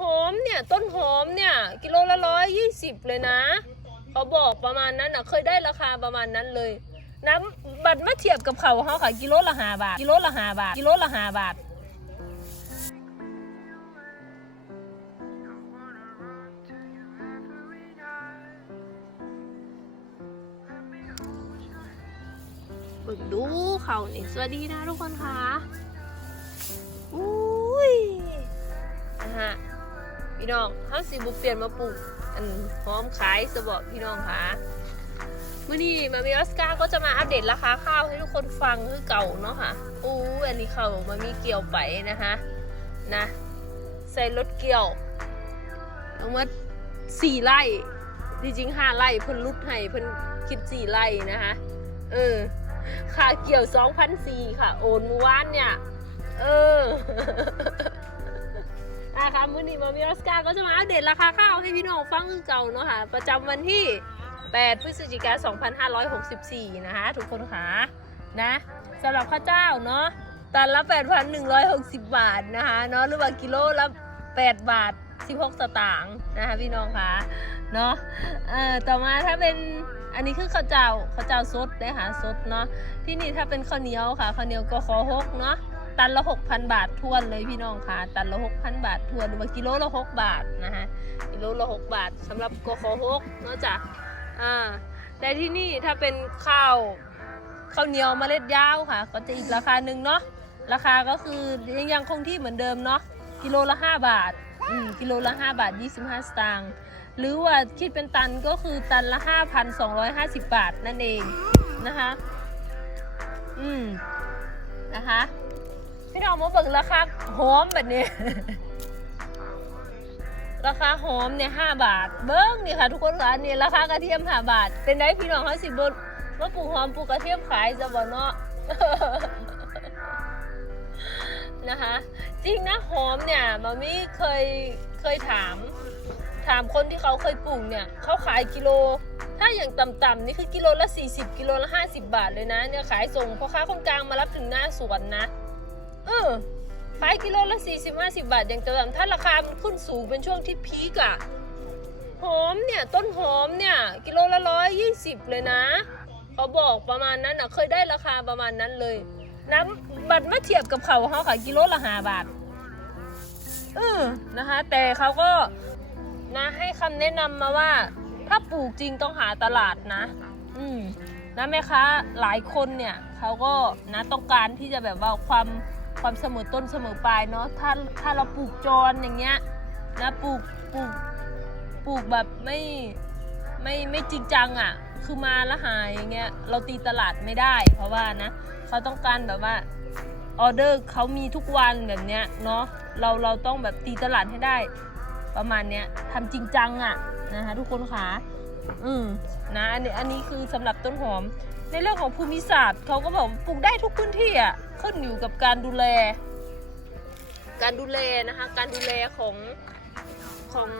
หอมเนี่ย ต้นหอมเนี่ย กิโลละร้อยยี่สิบเลยนะ เขาบอกประมาณนั้นอะ เคยได้ราคาประมาณนั้นเลย น้ำบัตรมาเทียบกับเขาเขาขายกิโลละห้าบาท กิโลละห้าบาท กิโลละห้าบาทดูเขานี่สวัสดีนะทุกคนค่ะอุ้ยนะฮะ พี่น้องเขาสิบุเปลี่ยนมาปลูกอันหอมขายสบอกพี่น้องค่ะมื่อนี้มามีออสการ์ก็จะมาอัปเดตราคาข้าวให้ทุกคนฟังคือเก่าเนาะค่ะอู้อันนี้เขามามีเกี่ยวไปนะคะนะใส่รถเกี่ยวเอามาสี่ไร่จริงๆห้าไร่เพิ่นรุดให้เพิ่นคิดสี่ไร่นะคะเออค่าเกี่ยว2,004ค่ะ โอนเมื่อวานเนี่ย เออ คะมื้อนี้มามีออสการ์ก็จะมาอัปเดตราคาข้าวให้พี่น้องฟังคือเก่าเนาะค่ะประจำวันที่ 8 พฤศจิกายน 2564 นะคะทุกคนค่ะนะสำหรับข้าวเจ้าเนาะตันละ 8,160 บาทนะคะเนาะหรือว่ากิโลละ 8 บาท 16 สตางค์นะคะพี่น้องค่ะเนาะเอ่อต่อมาถ้าเป็นอันนี้คือข้าวเจ้าข้าวเจ้าสดนะคะสดเนาะที่นี่ถ้าเป็นข้าวเหนียวค่ะข้าวเหนียวก็ขอหกเนาะ ตันละ6,000บาททวนเลยพี่น้องค่ะ ตันละ6,000บาททวนหรือว่ากิโลละ6บาทนะคะกิโลละ6บาทสำหรับกขอหกเนาะจ้ะอ่าแต่ที่นี่ถ้าเป็นข้าวข้าวเหนียวเมล็ดยาวค่ะ ก็จะอีกราคาหนึ่งเนาะราคาก็คือยังยังคงที่เหมือนเดิมเนาะกิโลละ 5 บาทอืมกิโลละ 5 บาท 25 สตางค์หรือว่าคิดเป็นตันก็คือตันละ 5,250 บาทนั่นเองนะคะ อืมนะคะ พี่น้องมาเบิ่งราคาหอมแบบนี้ ราคาหอมเนี่ยห้าบาท เบิ้งนี่ค่ะ ทุกคนค่ะนี่ราคากระเทียมห้าบาท เป็นไงพี่น้องเขาสิบนว่าปลูกหอมปลูกกระเทียมขายจะบ่เนาะนะคะ จริงนะหอมเนี่ยมามี่เคยเคยถาม ถามคนที่เขาเคยปลูกเนี่ยเขาขายกิโล ถ้าอย่างต่ำๆนี่คือกิโลละ 40 กิโลละ 50 บาทเลยนะเนี่ยขายส่งพ่อค้าคนกลางมารับถึงหน้าสวนนะ เออขายกิโลละ40 50 บาทอย่างต่ำถ้าราคามันขึ้นสูงเป็นช่วงที่พีกอะหอมเนี่ย ต้นหอมเนี่ย กิโลละร้อยยี่สิบเลยนะเขาบอกประมาณนั้นอะเคยได้ราคาประมาณนั้นเลย น้ำบัตรมาเทียบกับเขาเขาขายกิโลละห้าบาทเออนะคะ แต่เขาก็นะให้คำแนะนำมาว่า ถ้าปลูกจริงต้องหาตลาดนะ อืมนะแม่ค้าหลายคนเนี่ยเขาก็นะต้องการที่จะแบบว่าความ ความเสมอต้นเสมอปลายเนาะถ้าถ้าเราปลูกจรอย่างเงี้ยนะปลูกปลูกปลูกแบบไม่ไม่ไม่จริงจังอะ่ะ คือมาแล้วหายอย่างเงี้ยเราตีตลาดไม่ได้ เพราะว่านะเขาต้องการแบบว่าออเดอร์เขามีทุกวันแบบเนี้ยเนาะเราเราต้องแบบตีตลาดให้ได้ ประมาณเนี้ยทำจริงจังอะ่ะนะคะทุกคนค่ะอืมนะอันนี้อันนี้คือสำหรับต้นหอม ในเรื่องของภูมิศาสตร์เขาก็บอกปลูกได้ทุกพื้นที่อะขึ้นอยู่กับการดูแล การดูแลนะคะ การดูแลของของ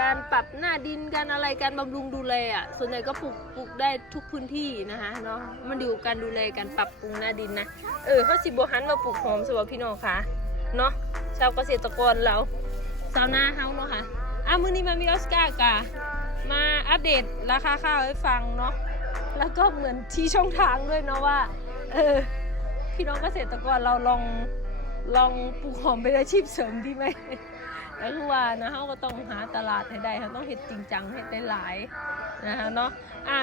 การปรับหน้าดินการอะไรการบำรุงดูแลอะส่วนใหญ่ก็ปลูกปลูกได้ทุกพื้นที่นะคะเนาะมันอยู่การดูแลการปรับปรุงหน้าดินนะเออเขาสิบหันมาปลูกหอมสำหรับพี่น้องค่ะเนาะชาวเกษตรกรเราชาวนาเฮาเนาะค่ะอะมื้อนี้มามีออสการ์กะ มาอัปเดตราคาข้าวให้ฟังเนาะแล้วก็เหมือนที่ช่องทางด้วยเนาะว่าเออพี่น้องเกษตรกรเราลองลองปลูกหอมเป็นอาชีพเสริมดีไหมแล้วคือว่านะเขาก็ต้องหาตลาดให้ได้เขาต้องเห็ดจริงจังให้ได้หลายนะคะเนาะอะ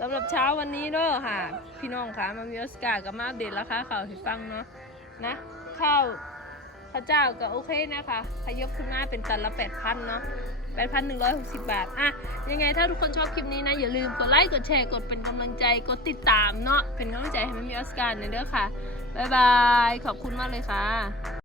สำหรับเช้าวันนี้เด้อค่ะ พี่น้องค่ะมามีออสกากับมาอัปเดตราคาข้าวให้ฟังเนาะนะข้าว ข้าเจ้าก็โอเคนะคะขยบขึ้นมาเป็นตันละแปดพันเนาะ8,160บาทอะยังไงถ้าทุกคนชอบคลิปนี้นะ อย่าลืมกดไลค์กดแชร์กดเป็นกำลังใจกดติดตามเนาะเป็นกำลังใจให้แม่มีออสการ์หน่อยเด้อค่ะ บ๊ายบาย ขอบคุณมากเลยค่ะ